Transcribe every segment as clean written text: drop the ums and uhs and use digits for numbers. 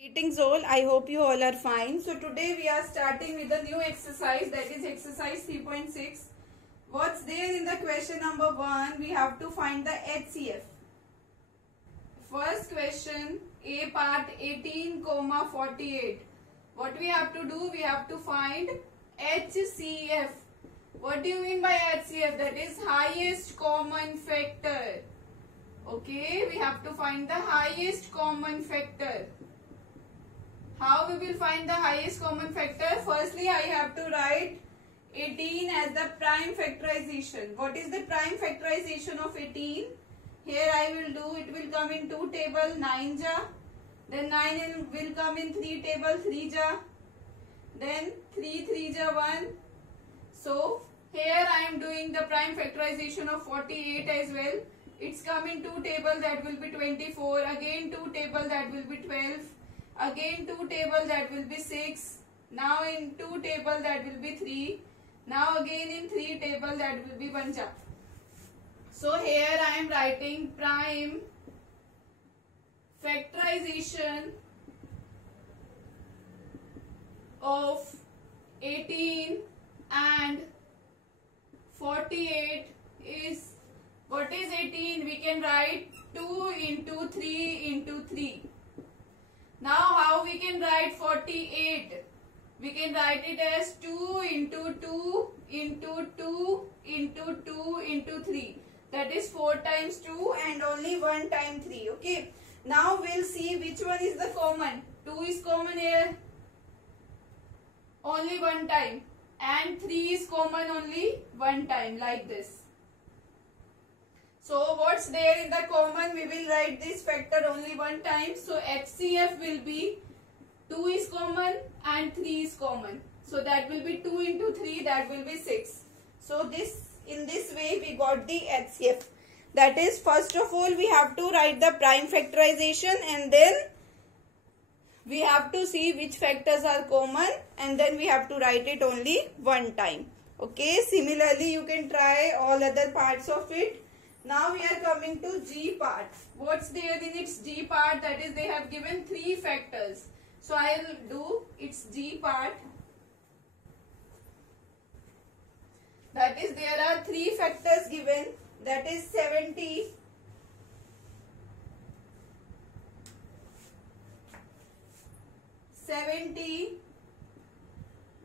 Greetings all, I hope you all are fine. So today we are starting with a new exercise, that is exercise 3.6. What's there in the question number 1? We have to find the HCF. First question, A part 18, 48. What we have to do? We have to find HCF. What do you mean by HCF? That is highest common factor. Okay, we have to find the highest common factor. How we will find the highest common factor? Firstly, I have to write 18 as the prime factorization. What is the prime factorization of 18? Here I will do, it will come in 2 table, 9 ja. Then 9 will come in 3 table, 3 ja. Then 3 3 ja 1. So here I am doing the prime factorization of 48 as well. It's come in 2 table, that will be 24. Again 2 table, that will be 12. Again 2 table, that will be 6. Now in 2 table, that will be 3. Now again in 3 table, that will be 1 ja. So here I am writing prime factorization of 18 and 48 is, what is 18? We can write 2 into 3 into 3. Now how we can write 48? We can write it as 2 into 2 into 2 into 2 into 3. That is 4 times 2 and only 1 time 3. Okay. Now we'll see which one is the common. 2 is common here. Only 1 time. And 3 is common only 1 time, like this. So what's there in the common? We will write this factor only 1 time. So HCF will be 2 is common and 3 is common. So that will be 2 into 3, that will be 6. So in this way we got the HCF. That is, first of all we have to write the prime factorization and then we have to see which factors are common and then we have to write it only 1 time. Okay, similarly you can try all other parts of it. Now we are coming to G part. What's there in its G part? That is, they have given 3 factors. So I will do its G part. That is, there are 3 factors given. That is 70,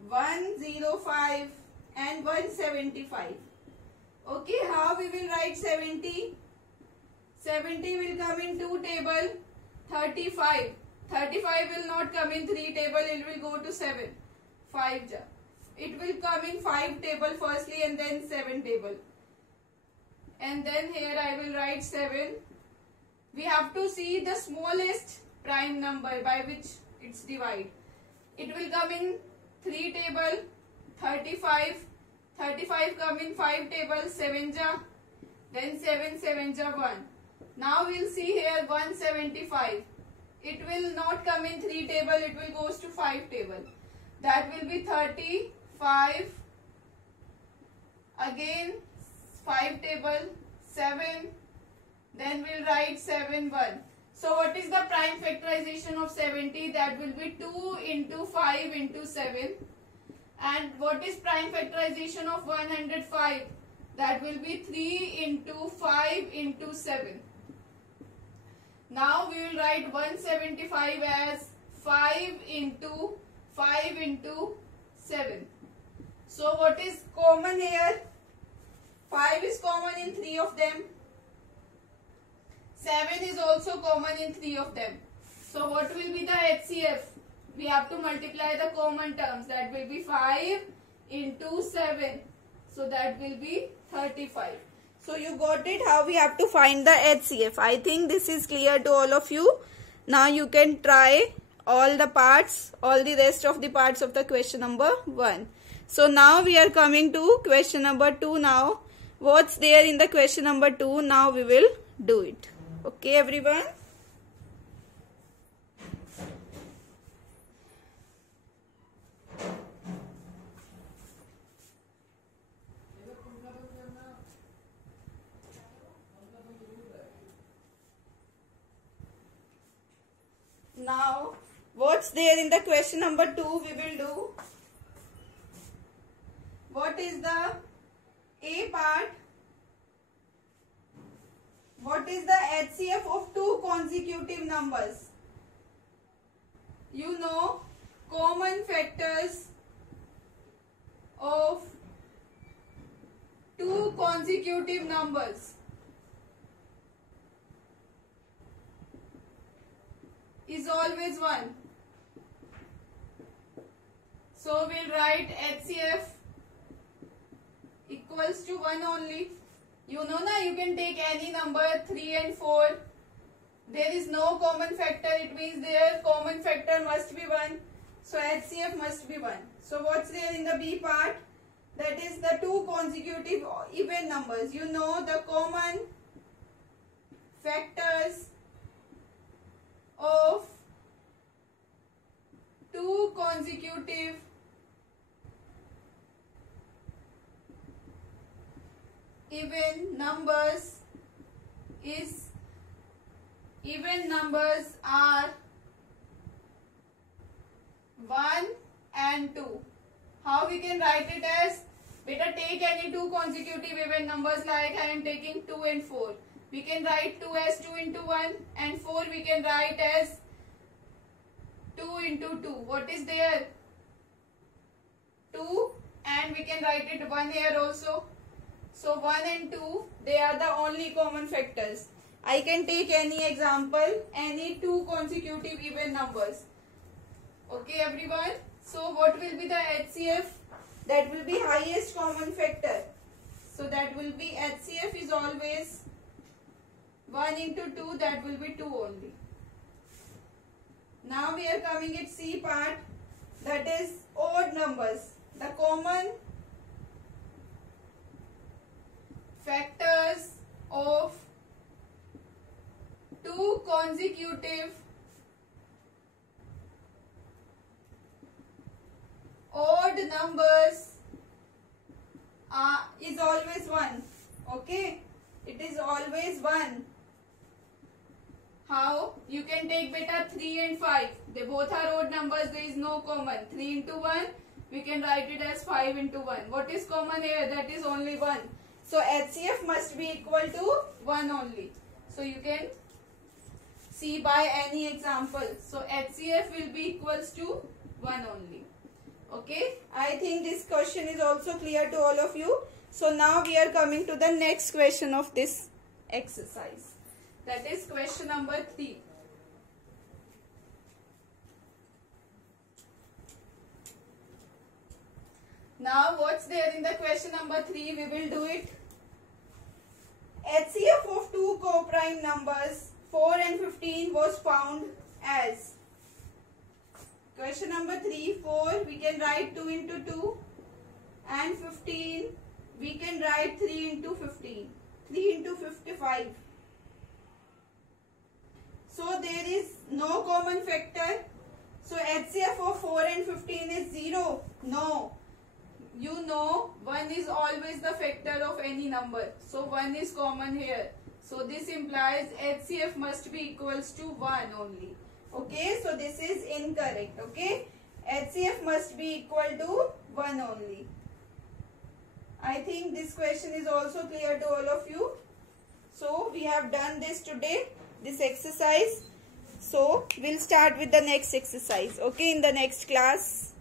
105 and 175. Okay, how we will write 70? 70 will come in 2 table, 35. 35 will not come in 3 table, it will go to 7. 5 ja. It will come in 5 table firstly and then 7 table. And then here I will write 7. We have to see the smallest prime number by which it's divided. It will come in 3 table, 35. 35 come in 5 table, 7 ja, then 7 7 ja 1. Now we'll see here 175. It will not come in 3 table, it will goes to 5 table. That will be 35. Again 5 table, 7. Then we'll write 7 1. So what is the prime factorization of 70? That will be 2 into 5 into 7. And what is prime factorization of 105? That will be 3 into 5 into 7. Now we will write 175 as 5 into 5 into 7. So what is common here? 5 is common in 3 of them. 7 is also common in 3 of them. So what will be the HCF? We have to multiply the common terms. That will be 5 into 7. So that will be 35. So you got it, how we have to find the HCF. I think this is clear to all of you. Now you can try all the parts, all the rest of the parts of the question number 1. So now we are coming to question number 2 now. What's there in the question number 2? Now we will do it. Okay everyone. Now What's there in the question number 2 we will do? What is the A part? What is the HCF of two consecutive numbers? You know, common factors of two consecutive numbers is always 1. So we'll write HCF equals to 1 only. You know na, you can take any number 3 and 4. There is no common factor, it means their common factor must be 1. So HCF must be 1. So what's there in the B part? That is the two consecutive even numbers. You know the common factors of two consecutive even numbers are 1 and 2. How we can write it as? Beta, take any two consecutive even numbers, like I am taking 2 and 4. We can write 2 as 2 into 1 and 4 we can write as 2 into 2. What is there? 2, and we can write it 1 here also. So 1 and 2, they are the only common factors. I can take any example, any two consecutive even numbers. Okay everyone. So what will be the HCF? That will be highest common factor. So that will be HCF is always 1 into 2, that will be 2 only. Now we are coming at C part, that is odd numbers. The common factors of two consecutive odd numbers is always 1. Okay, it is always 1. How? You can take beta 3 and 5. They both are odd numbers. There is no common. 3 into 1. We can write it as 5 into 1. What is common here? That is only 1. So HCF must be equal to 1 only. So you can see by any example. So HCF will be equals to 1 only. Okay. I think this question is also clear to all of you. So now we are coming to the next question of this exercise. That is question number 3. Now what's there in the question number 3? We will do it. HCF of two co-prime numbers 4 and 15 was found as. Question number 3, 4 we can write 2 into 2 and 15 we can write 3 into 15. 3 into 55. So there is no common factor. So HCF of 4 and 15 is 0. No. You know 1 is always the factor of any number. So 1 is common here. So this implies HCF must be equals to 1 only. Okay. So this is incorrect. Okay. HCF must be equal to 1 only. I think this question is also clear to all of you. So we have done this today, this exercise. So we'll start with the next exercise. Okay, in the next class.